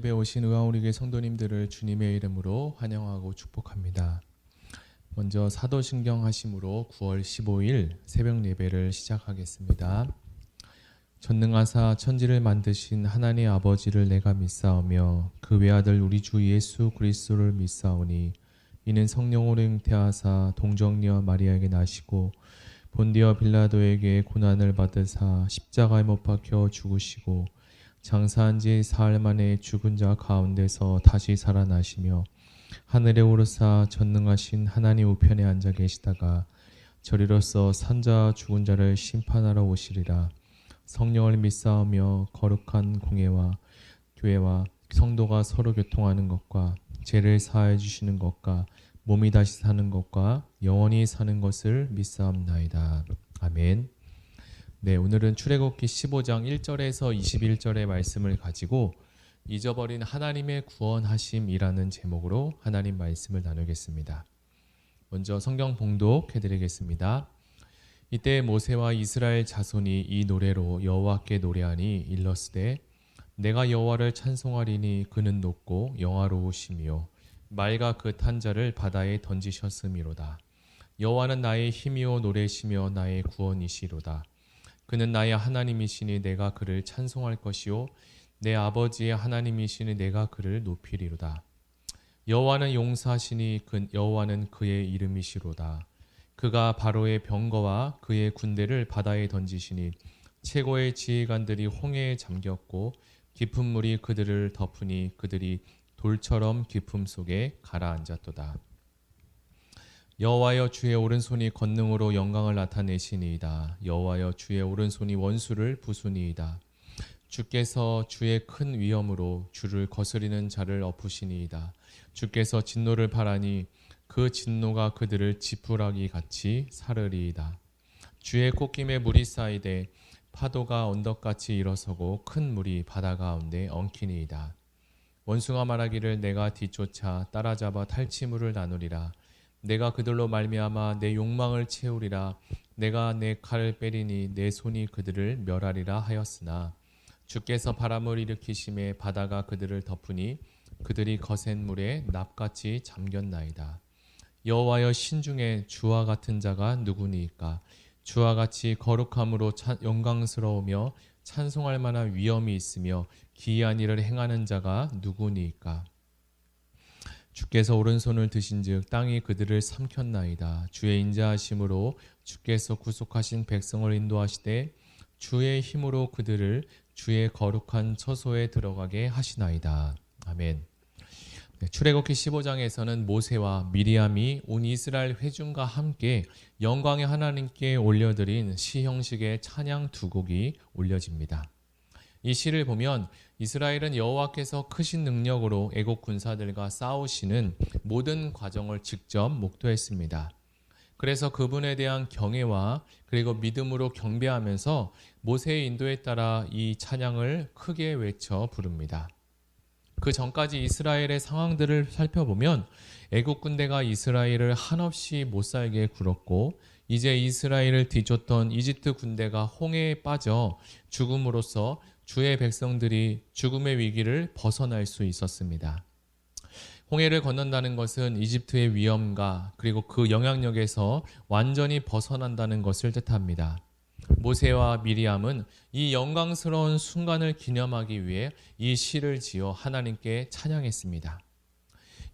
예배 오신 의왕우리교회 성도님들을 주님의 이름으로 환영하고 축복합니다. 먼저 사도신경 하심으로 9월 15일 새벽 예배를 시작하겠습니다. 전능하사 천지를 만드신 하나님 아버지를 내가 믿사오며 그 외아들 우리 주 예수 그리스도를 믿사오니 이는 성령으로 잉태하사 동정녀 마리아에게 나시고 본디어 빌라도에게 고난을 받으사 십자가에 못 박혀 죽으시고 장사한 지 사흘 만에 죽은 자 가운데서 다시 살아나시며 하늘에 오르사 전능하신 하나님 우편에 앉아 계시다가 저리로서 산자 죽은 자를 심판하러 오시리라. 성령을 믿사오며 거룩한 공회와 교회와 성도가 서로 교통하는 것과 죄를 사하여 주시는 것과 몸이 다시 사는 것과 영원히 사는 것을 믿사옵나이다. 아멘. 네, 오늘은 출애굽기 15장 1절에서 21절의 말씀을 가지고 잊어버린 하나님의 구원하심이라는 제목으로 하나님 말씀을 나누겠습니다. 먼저 성경 봉독해 드리겠습니다. 이때 모세와 이스라엘 자손이 이 노래로 여호와께 노래하니 일러스되 내가 여호와를 찬송하리니 그는 높고 영화로우시며 말과 그 탄 자를 바다에 던지셨음이로다. 여호와는 나의 힘이요 노래시며 나의 구원이시로다. 그는 나의 하나님이시니 내가 그를 찬송할 것이요 내 아버지의 하나님이시니 내가 그를 높이리로다. 여호와는 용사시니 여호와는 그의 이름이시로다. 그가 바로의 병거와 그의 군대를 바다에 던지시니 최고의 지휘관들이 홍해에 잠겼고 깊은 물이 그들을 덮으니 그들이 돌처럼 깊음 속에 가라앉았도다. 여호와여 주의 오른손이 권능으로 영광을 나타내시니이다. 여호와여 주의 오른손이 원수를 부수니이다. 주께서 주의 큰 위엄으로 주를 거스리는 자를 엎으시니이다. 주께서 진노를 발하니 그 진노가 그들을 지푸라기 같이 사르리이다. 주의 콧김에 물이 쌓이되 파도가 언덕같이 일어서고 큰 물이 바다 가운데 엉키니이다. 원수가 말하기를 내가 뒤쫓아 따라잡아 탈취물을 나누리라. 내가 그들로 말미암아 내 욕망을 채우리라. 내가 내 칼을 빼리니 내 손이 그들을 멸하리라 하였으나 주께서 바람을 일으키심에 바다가 그들을 덮으니 그들이 거센 물에 납같이 잠겼나이다. 여호와여 신중에 주와 같은 자가 누구니이까? 주와 같이 거룩함으로 영광스러우며 찬송할 만한 위엄이 있으며 기이한 일을 행하는 자가 누구니이까? 주께서 오른손을 드신즉 땅이 그들을 삼켰나이다. 주의 인자하심으로 주께서 구속하신 백성을 인도하시되 주의 힘으로 그들을 주의 거룩한 처소에 들어가게 하시나이다. 아멘. 출애굽기 15장에서는 모세와 미리암이 온 이스라엘 회중과 함께 영광의 하나님께 올려드린 시 형식의 찬양 두 곡이 올려집니다. 이 시를 보면 이스라엘은 여호와께서 크신 능력으로 애국 군사들과 싸우시는 모든 과정을 직접 목도했습니다. 그래서 그분에 대한 경외와 그리고 믿음으로 경배하면서 모세의 인도에 따라 이 찬양을 크게 외쳐 부릅니다. 그 전까지 이스라엘의 상황들을 살펴보면 애국 군대가 이스라엘을 한없이 못살게 굴었고 이제 이스라엘을 뒤쫓던 이집트 군대가 홍해에 빠져 죽음으로써 주의 백성들이 죽음의 위기를 벗어날 수 있었습니다. 홍해를 건넌다는 것은 이집트의 위험과 그리고 그 영향력에서 완전히 벗어난다는 것을 뜻합니다. 모세와 미리암은 이 영광스러운 순간을 기념하기 위해 이 시를 지어 하나님께 찬양했습니다.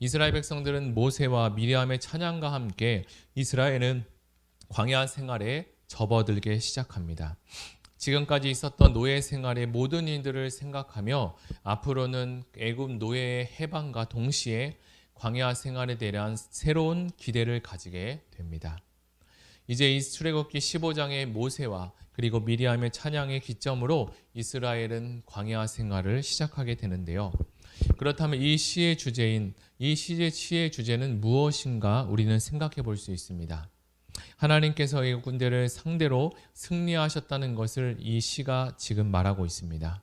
이스라엘 백성들은 모세와 미리암의 찬양과 함께 이스라엘은 광야 생활에 접어들게 시작합니다. 지금까지 있었던 노예 생활의 모든 일들을 생각하며 앞으로는 애굽 노예의 해방과 동시에 광야 생활에 대한 새로운 기대를 가지게 됩니다. 이제 이 출애굽기 15장의 모세와 그리고 미리암의 찬양의 기점으로 이스라엘은 광야 생활을 시작하게 되는데요. 그렇다면 이 시의 주제는 무엇인가 우리는 생각해 볼 수 있습니다. 하나님께서 애국 군대를 상대로 승리하셨다는 것을 이 시가 지금 말하고 있습니다.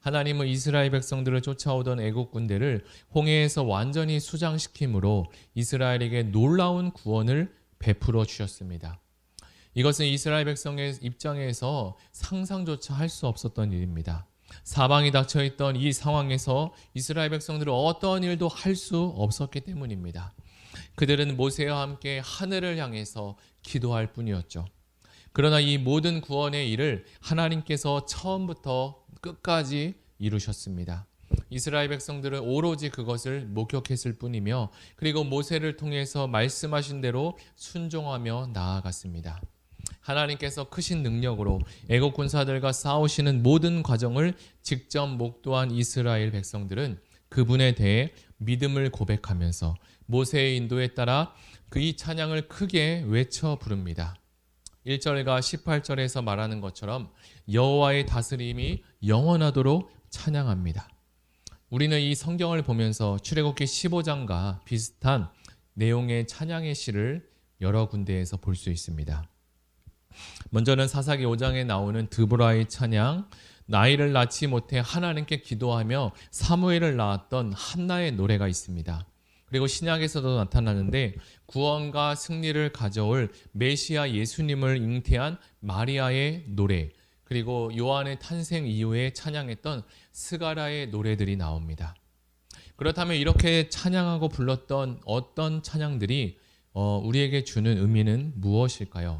하나님은 이스라엘 백성들을 쫓아오던 애국 군대를 홍해에서 완전히 수장시킴으로 이스라엘에게 놀라운 구원을 베풀어 주셨습니다. 이것은 이스라엘 백성의 입장에서 상상조차 할 수 없었던 일입니다. 사방이 닫혀 있던 이 상황에서 이스라엘 백성들은 어떤 일도 할 수 없었기 때문입니다. 그들은 모세와 함께 하늘을 향해서 기도할 뿐이었죠. 그러나 이 모든 구원의 일을 하나님께서 처음부터 끝까지 이루셨습니다. 이스라엘 백성들은 오로지 그것을 목격했을 뿐이며, 그리고 모세를 통해서 말씀하신 대로 순종하며 나아갔습니다. 하나님께서 크신 능력으로 애국 군사들과 싸우시는 모든 과정을 직접 목도한 이스라엘 백성들은 그분에 대해 믿음을 고백하면서 모세의 인도에 따라 그 이 찬양을 크게 외쳐 부릅니다. 1절과 18절에서 말하는 것처럼 여호와의 다스림이 영원하도록 찬양합니다. 우리는 이 성경을 보면서 출애굽기 15장과 비슷한 내용의 찬양의 시를 여러 군데에서 볼 수 있습니다. 먼저는 사사기 5장에 나오는 드보라의 찬양, 나이를 낳지 못해 하나님께 기도하며 사무엘을 낳았던 한나의 노래가 있습니다. 그리고 신약에서도 나타나는데 구원과 승리를 가져올 메시아 예수님을 잉태한 마리아의 노래, 그리고 요한의 탄생 이후에 찬양했던 스가랴의 노래들이 나옵니다. 그렇다면 이렇게 찬양하고 불렀던 어떤 찬양들이 우리에게 주는 의미는 무엇일까요?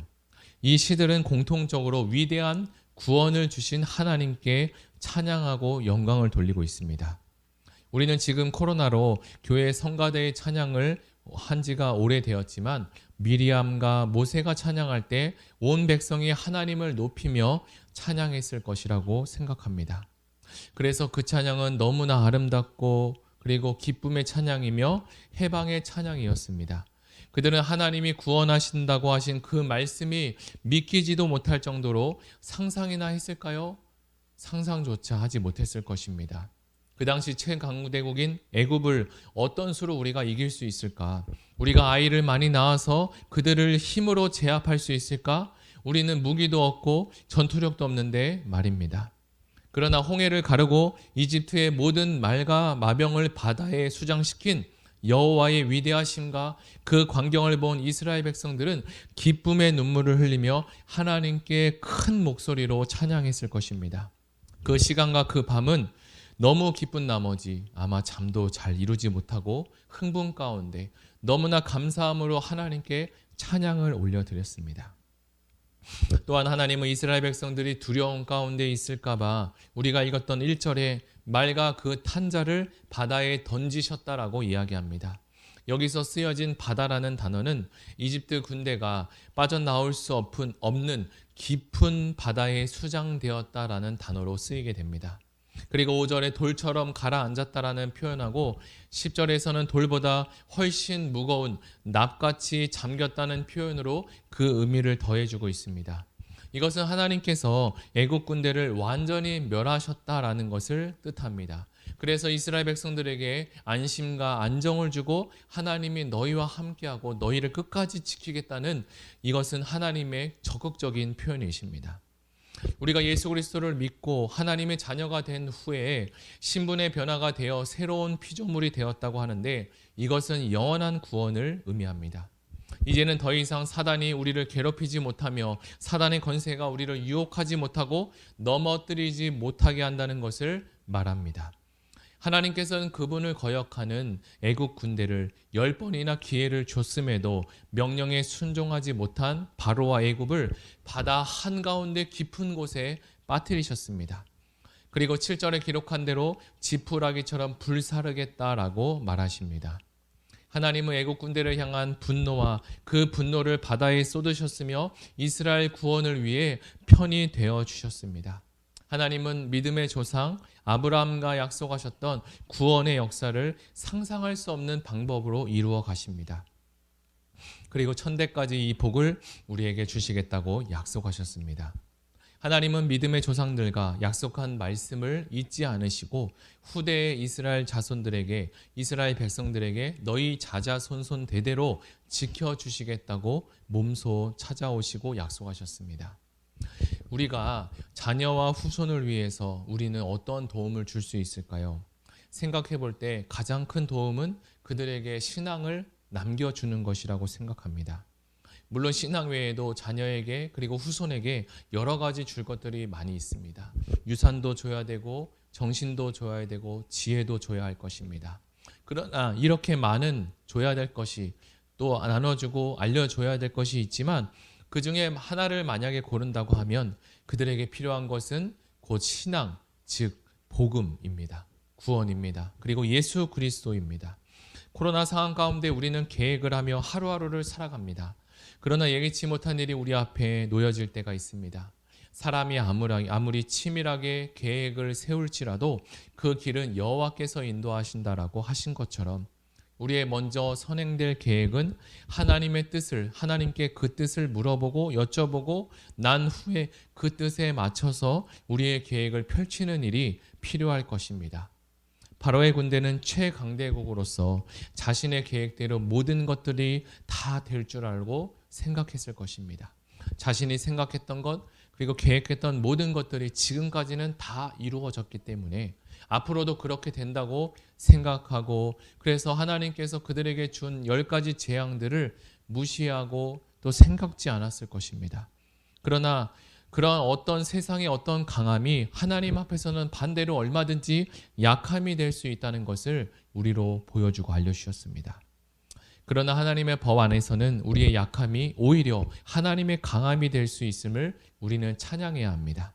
이 시들은 공통적으로 위대한 구원을 주신 하나님께 찬양하고 영광을 돌리고 있습니다. 우리는 지금 코로나로 교회 성가대의 찬양을 한 지가 오래되었지만 미리암과 모세가 찬양할 때 온 백성이 하나님을 높이며 찬양했을 것이라고 생각합니다. 그래서 그 찬양은 너무나 아름답고 그리고 기쁨의 찬양이며 해방의 찬양이었습니다. 그들은 하나님이 구원하신다고 하신 그 말씀이 믿기지도 못할 정도로 상상이나 했을까요? 상상조차 하지 못했을 것입니다. 그 당시 최강대국인 애굽을 어떤 수로 우리가 이길 수 있을까? 우리가 아이를 많이 낳아서 그들을 힘으로 제압할 수 있을까? 우리는 무기도 없고 전투력도 없는데 말입니다. 그러나 홍해를 가르고 이집트의 모든 말과 마병을 바다에 수장시킨 여호와의 위대하심과 그 광경을 본 이스라엘 백성들은 기쁨의 눈물을 흘리며 하나님께 큰 목소리로 찬양했을 것입니다. 그 시간과 그 밤은 너무 기쁜 나머지 아마 잠도 잘 이루지 못하고 흥분 가운데 너무나 감사함으로 하나님께 찬양을 올려드렸습니다. 또한 하나님은 이스라엘 백성들이 두려움 가운데 있을까봐 우리가 읽었던 1절에 말과 그 탄자를 바다에 던지셨다라고 이야기합니다. 여기서 쓰여진 바다라는 단어는 이집트 군대가 빠져나올 수 없는 깊은 바다에 수장되었다라는 단어로 쓰이게 됩니다. 그리고 5절에 돌처럼 가라앉았다라는 표현하고 10절에서는 돌보다 훨씬 무거운 납같이 잠겼다는 표현으로 그 의미를 더해주고 있습니다. 이것은 하나님께서 애국 군대를 완전히 멸하셨다라는 것을 뜻합니다. 그래서 이스라엘 백성들에게 안심과 안정을 주고 하나님이 너희와 함께하고 너희를 끝까지 지키겠다는 이것은 하나님의 적극적인 표현이십니다. 우리가 예수 그리스도를 믿고 하나님의 자녀가 된 후에 신분의 변화가 되어 새로운 피조물이 되었다고 하는데 이것은 영원한 구원을 의미합니다. 이제는 더 이상 사단이 우리를 괴롭히지 못하며 사단의 권세가 우리를 유혹하지 못하고 넘어뜨리지 못하게 한다는 것을 말합니다. 하나님께서는 그분을 거역하는 애국 군대를 10번이나 기회를 줬음에도 명령에 순종하지 못한 바로와 애굽을 바다 한가운데 깊은 곳에 빠뜨리셨습니다. 그리고 7절에 기록한 대로 지푸라기처럼 불사르겠다라고 말하십니다. 하나님은 애국 군대를 향한 분노와 그 분노를 바다에 쏟으셨으며 이스라엘 구원을 위해 편이 되어 주셨습니다. 하나님은 믿음의 조상 아브라함과 약속하셨던 구원의 역사를 상상할 수 없는 방법으로 이루어 가십니다. 그리고 천대까지 이 복을 우리에게 주시겠다고 약속하셨습니다. 하나님은 믿음의 조상들과 약속한 말씀을 잊지 않으시고 후대의 이스라엘 자손들에게 이스라엘 백성들에게 너희 자자손손 대대로 지켜주시겠다고 몸소 찾아오시고 약속하셨습니다. 우리가 자녀와 후손을 위해서 우리는 어떤 도움을 줄 수 있을까요? 생각해 볼 때 가장 큰 도움은 그들에게 신앙을 남겨주는 것이라고 생각합니다. 물론 신앙 외에도 자녀에게 그리고 후손에게 여러 가지 줄 것들이 많이 있습니다. 유산도 줘야 되고 정신도 줘야 되고 지혜도 줘야 할 것입니다. 그러나 이렇게 많은 줘야 될 것이 또 나눠주고 알려줘야 될 것이 있지만 그 중에 하나를 만약에 고른다고 하면 그들에게 필요한 것은 곧 신앙, 즉 복음입니다. 구원입니다. 그리고 예수 그리스도입니다. 코로나 상황 가운데 우리는 계획을 하며 하루하루를 살아갑니다. 그러나 예기치 못한 일이 우리 앞에 놓여질 때가 있습니다. 사람이 아무리 치밀하게 계획을 세울지라도 그 길은 여호와께서 인도하신다라고 하신 것처럼 우리의 먼저 선행될 계획은 하나님의 뜻을, 하나님께 그 뜻을 물어보고 여쭤보고 난 후에 그 뜻에 맞춰서 우리의 계획을 펼치는 일이 필요할 것입니다. 바로의 군대는 최강대국으로서 자신의 계획대로 모든 것들이 다 될 줄 알고 생각했을 것입니다. 자신이 생각했던 것 그리고 계획했던 모든 것들이 지금까지는 다 이루어졌기 때문에 앞으로도 그렇게 된다고 생각하고 그래서 하나님께서 그들에게 준 10가지 재앙들을 무시하고 또 생각지 않았을 것입니다. 그러나 그런 어떤 세상의 어떤 강함이 하나님 앞에서는 반대로 얼마든지 약함이 될 수 있다는 것을 우리로 보여주고 알려주셨습니다. 그러나 하나님의 법 안에서는 우리의 약함이 오히려 하나님의 강함이 될 수 있음을 우리는 찬양해야 합니다.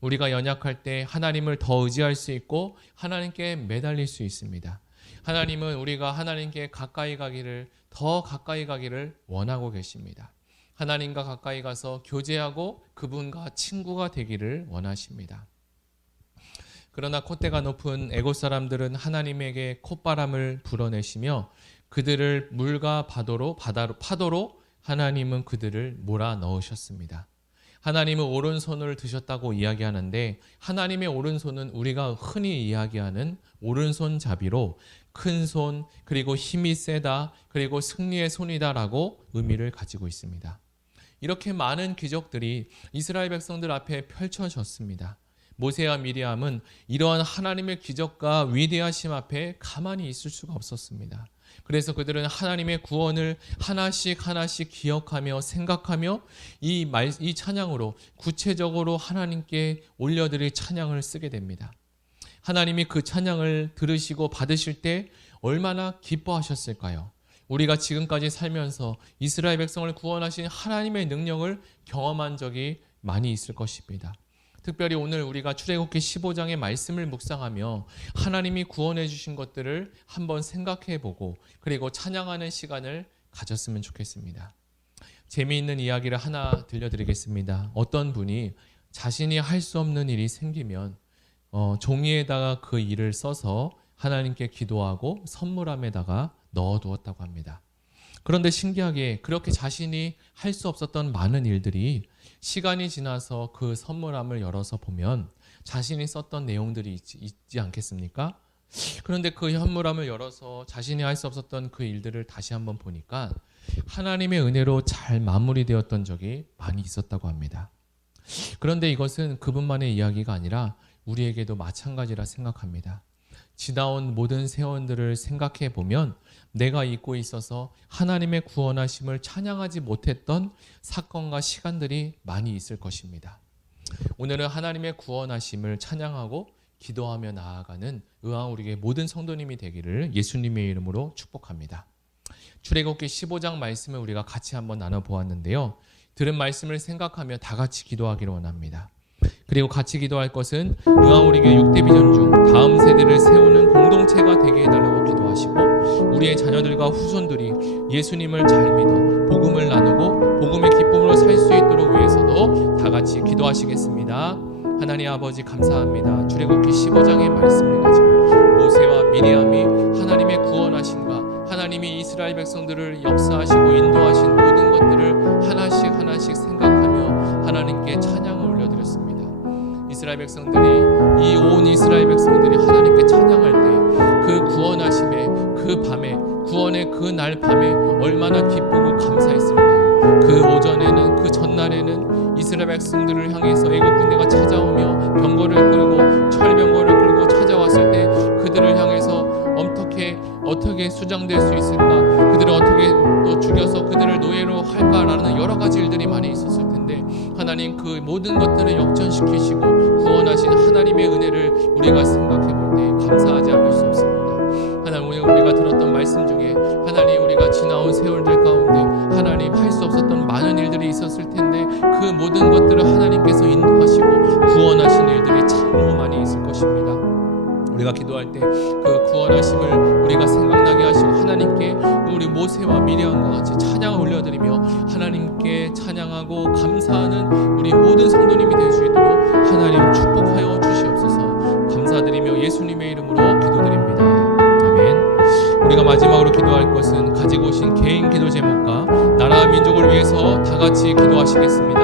우리가 연약할 때 하나님을 더 의지할 수 있고 하나님께 매달릴 수 있습니다. 하나님은 우리가 하나님께 더 가까이 가기를 원하고 계십니다. 하나님과 가까이 가서 교제하고 그분과 친구가 되기를 원하십니다. 그러나 콧대가 높은 애국 사람들은 하나님에게 콧바람을 불어내시며 그들을 물과 파도로 하나님은 그들을 몰아 넣으셨습니다. 하나님은 오른손을 드셨다고 이야기하는데 하나님의 오른손은 우리가 흔히 이야기하는 오른손잡이로 큰 손 그리고 힘이 세다 그리고 승리의 손이다라고 의미를 가지고 있습니다. 이렇게 많은 기적들이 이스라엘 백성들 앞에 펼쳐졌습니다. 모세와 미리암은 이러한 하나님의 기적과 위대하심 앞에 가만히 있을 수가 없었습니다. 그래서 그들은 하나님의 구원을 하나씩 기억하며 생각하며 이 찬양으로 구체적으로 하나님께 올려드릴 찬양을 쓰게 됩니다. 하나님이 그 찬양을 들으시고 받으실 때 얼마나 기뻐하셨을까요? 우리가 지금까지 살면서 이스라엘 백성을 구원하신 하나님의 능력을 경험한 적이 많이 있을 것입니다. 특별히 오늘 우리가 출애굽기 15장의 말씀을 묵상하며 하나님이 구원해 주신 것들을 한번 생각해 보고 그리고 찬양하는 시간을 가졌으면 좋겠습니다. 재미있는 이야기를 하나 들려드리겠습니다. 어떤 분이 자신이 할 수 없는 일이 생기면 종이에다가 그 일을 써서 하나님께 기도하고 선물함에다가 넣어두었다고 합니다. 그런데 신기하게 그렇게 자신이 할 수 없었던 많은 일들이 시간이 지나서 그 선물함을 열어서 보면 자신이 썼던 내용들이 있지 않겠습니까? 그런데 그 선물함을 열어서 자신이 할 수 없었던 그 일들을 다시 한번 보니까 하나님의 은혜로 잘 마무리되었던 적이 많이 있었다고 합니다. 그런데 이것은 그분만의 이야기가 아니라 우리에게도 마찬가지라 생각합니다. 지나온 모든 세월들을 생각해 보면 내가 잊고 있어서 하나님의 구원하심을 찬양하지 못했던 사건과 시간들이 많이 있을 것입니다. 오늘은 하나님의 구원하심을 찬양하고 기도하며 나아가는 의왕우리의 모든 성도님이 되기를 예수님의 이름으로 축복합니다. 출애굽기 15장 말씀을 우리가 같이 한번 나눠보았는데요. 들은 말씀을 생각하며 다 같이 기도하기를 원합니다. 그리고 같이 기도할 것은 의왕우리교회 6대 비전 중 다음 세대를 세우는 공동체가 되게 해달라고 기도하시고 우리의 자녀들과 후손들이 예수님을 잘 믿어 복음을 나누고 복음의 기쁨으로 살 수 있도록 위해서도 다 같이 기도하시겠습니다. 하나님 아버지 감사합니다. 출애굽기 15장의 말씀을 가지고 모세와 미리암이 하나님의 구원하심과 하나님이 이스라엘 백성들을 역사하시고 인도하신 모든 것들을 하나씩 생각하며 하나님께 찬양을 올려드렸습니다. 이스라엘 백성들이 온 이스라엘 백성들이 하나님께 찬양할 때 그 구원하심의 그 밤에 구원의 그 날 밤에 얼마나 기쁘고 감사했을까요? 그 오전에는 그 전날에는 이스라엘 백성들을 향해서 애국 군대가 찾아오며 병거를 끌고 철병거를 끌고 찾아왔을 때 그들을 향해서 어떻게 수장될 수 있을까? 그들을 어떻게 또 죽여서 그들을 노예로 할까라는 여러 여러 가지 일들이 많이 있었을 텐데 하나님 그 모든 것들을 역전시키시고 구원하신 하나님의 은혜를 우리가 생각해 볼 때 감사하지 않을 수 없습니다. 하나님, 오늘 우리가 들었던 말씀 중에 하나님, 우리가 지나온 세월들 가운데 하나님 할 수 없었던 많은 일들이 있었을 텐데 그 모든 것들을 하나님께서 인도하시고 구원하신 일들이 참 많이 있을 것입니다. 우리가 기도할 때 그 구원하심을 우리가 생각나게 하시고 하나님께 우리 모세와 미리암과 같이 찬양을 올려드리며 하나님께 찬양하고 감사하는 우리 모든 성도님이 될 수 있도록 하나님 축복하여 주시옵소서. 감사드리며 예수님의 이름으로 기도드립니다. 아멘. 우리가 마지막으로 기도할 것은 가지고 오신 개인 기도 제목과 나라와 민족을 위해서 다 같이 기도하시겠습니다.